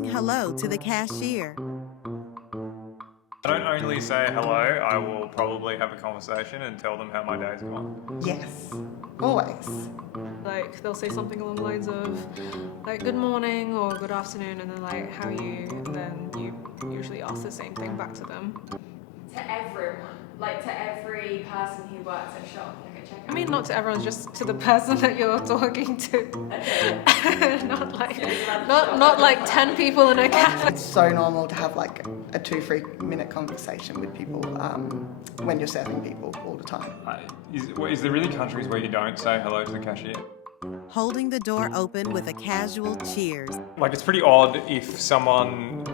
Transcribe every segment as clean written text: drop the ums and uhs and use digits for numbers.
saying hello to the cashier. I don't only say hello, I will probably have a conversation and tell them how my day's gone. Yes, always. Like, they'll say something along the lines of, like, good morning or good afternoon, and then, like, how are you? And then you usually ask the same thing back to them. To everyone, like to every person who works at shop, like at checkout. I mean, not to everyone, just to the person that you're talking to. Okay. not like 10 people in a cafe. It's so normal to have like a 2-3 minute conversation with people when you're serving people all the time. Is there really countries where you don't say hello to the cashier? Holding the door open with a casual cheers. Like, it's pretty odd if someone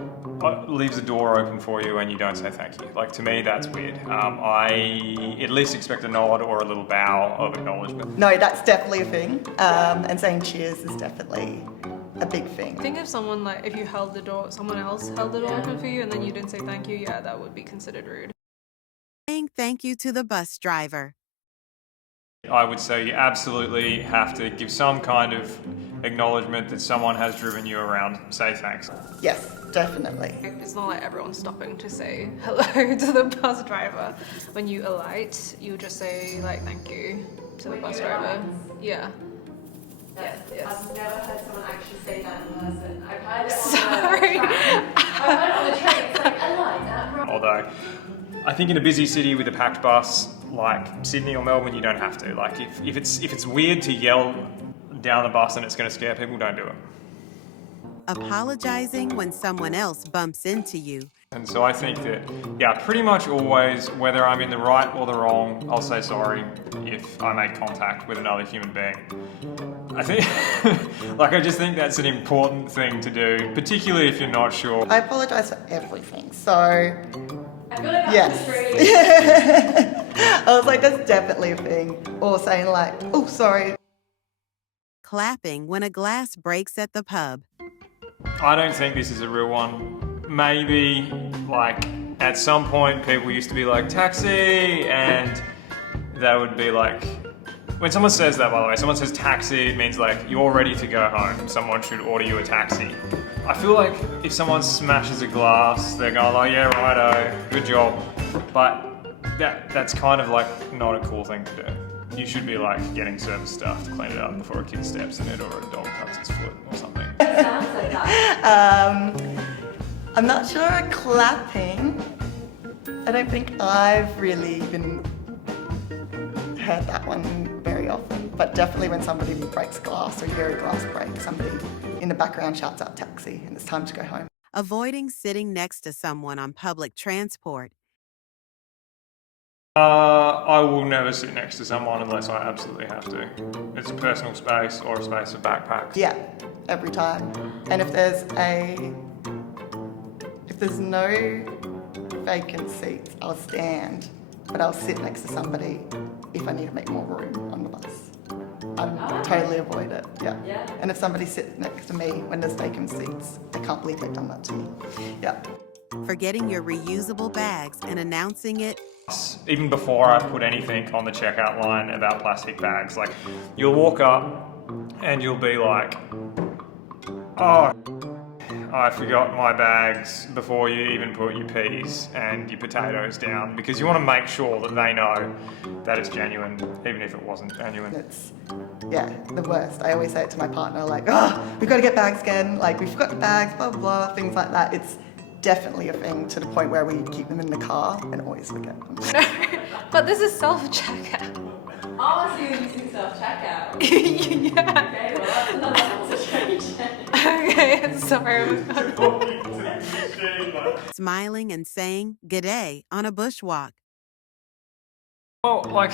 leaves the door open for you and you don't say thank you. Like, to me, that's weird. I at least expect a nod or a little bow of acknowledgement. No, that's definitely a thing. And saying cheers is definitely a big thing. I think if someone, like, if you held the door, someone else held the door open for you and then you didn't say thank you, yeah, that would be considered rude. Saying thank you to the bus driver. I would say you absolutely have to give some kind of acknowledgement that someone has driven you around. Say thanks. Yes, definitely. It's not like everyone's stopping to say hello to the bus driver. When you alight, you just say, like, thank you to the bus driver. Yeah. Yes. Yes. I've never heard someone actually say that in person. I've heard it on Sorry. the train. I've heard it on the train. It's like, I like that. Although, I think in a busy city with a packed bus, like Sydney or Melbourne, you don't have to. Like, if it's weird to yell down the bus and it's going to scare people, don't do it. Apologizing when someone else bumps into you. And so I think that, yeah, pretty much always, whether I'm in the right or the wrong, I'll say sorry if I make contact with another human being. I think, like, I just think that's an important thing to do, particularly if you're not sure. I apologise for everything, so I feel like that's yes. I was like, that's definitely a thing. Or saying like, oh, sorry. Clapping when a glass breaks at the pub. I don't think this is a real one. Maybe, like, at some point people used to be like, taxi, and they would be like, when someone says that, by the way, someone says taxi, it means like, you're ready to go home. Someone should order you a taxi. I feel like if someone smashes a glass, they're going like, yeah, righto, good job. But that's kind of like not a cool thing to do. You should be like getting service staff to clean it up before a kid steps in it or a dog cuts its foot or something. It sounds like that. I'm not sure clapping. I don't think I've really even heard that one very often, but definitely when somebody breaks glass or you hear a glass break, somebody in the background shouts out taxi and it's time to go home. Avoiding sitting next to someone on public transport. I will never sit next to someone unless I absolutely have to. It's a personal space or a space of backpacks. Yeah, every time. And if there's no vacant seats, I'll stand, but I'll sit next to somebody if I need to make more room on the bus. I totally avoid it, yeah. And if somebody sits next to me when there's vacant seats, I can't believe they've done that to me, yeah. Forgetting your reusable bags and announcing it. Even before I put anything on the checkout line about plastic bags, like, you'll walk up and you'll be like, oh, I forgot my bags before you even put your peas and your potatoes down, because you want to make sure that they know that it's genuine, even if it wasn't genuine. It's, yeah, the worst. I always say it to my partner, like, oh, we've got to get bags again, like, we forgot the bags, blah, blah, blah, things like that. It's definitely a thing to the point where we keep them in the car and always forget them. But this is self-checkout. Aussie is using self-checkout. Yeah. Okay, well that's another conversation. Okay, sorry. Smiling and saying g'day on a bushwalk. Well, like,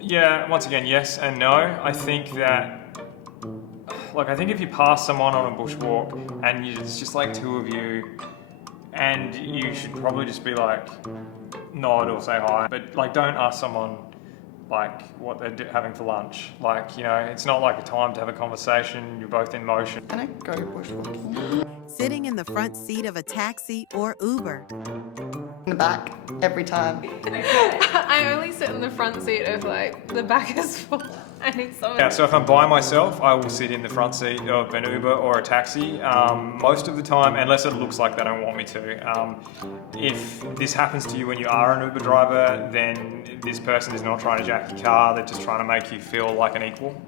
yeah, once again, yes and no. I think that, like, I think if you pass someone on a bushwalk and it's just like two of you, and you should probably just be like, nod or say hi, but like, don't ask someone like what they're having for lunch. Like, you know, it's not like a time to have a conversation, you're both in motion. Can I go bushwalking? Sitting in the front seat of a taxi or Uber. in the back every time. I only sit in the front seat if like the back is full. I need someone. Yeah, so if I'm by myself, I will sit in the front seat of an Uber or a taxi most of the time, unless it looks like they don't want me to. If this happens to you when you are an Uber driver, then this person is not trying to jack your car, they're just trying to make you feel like an equal.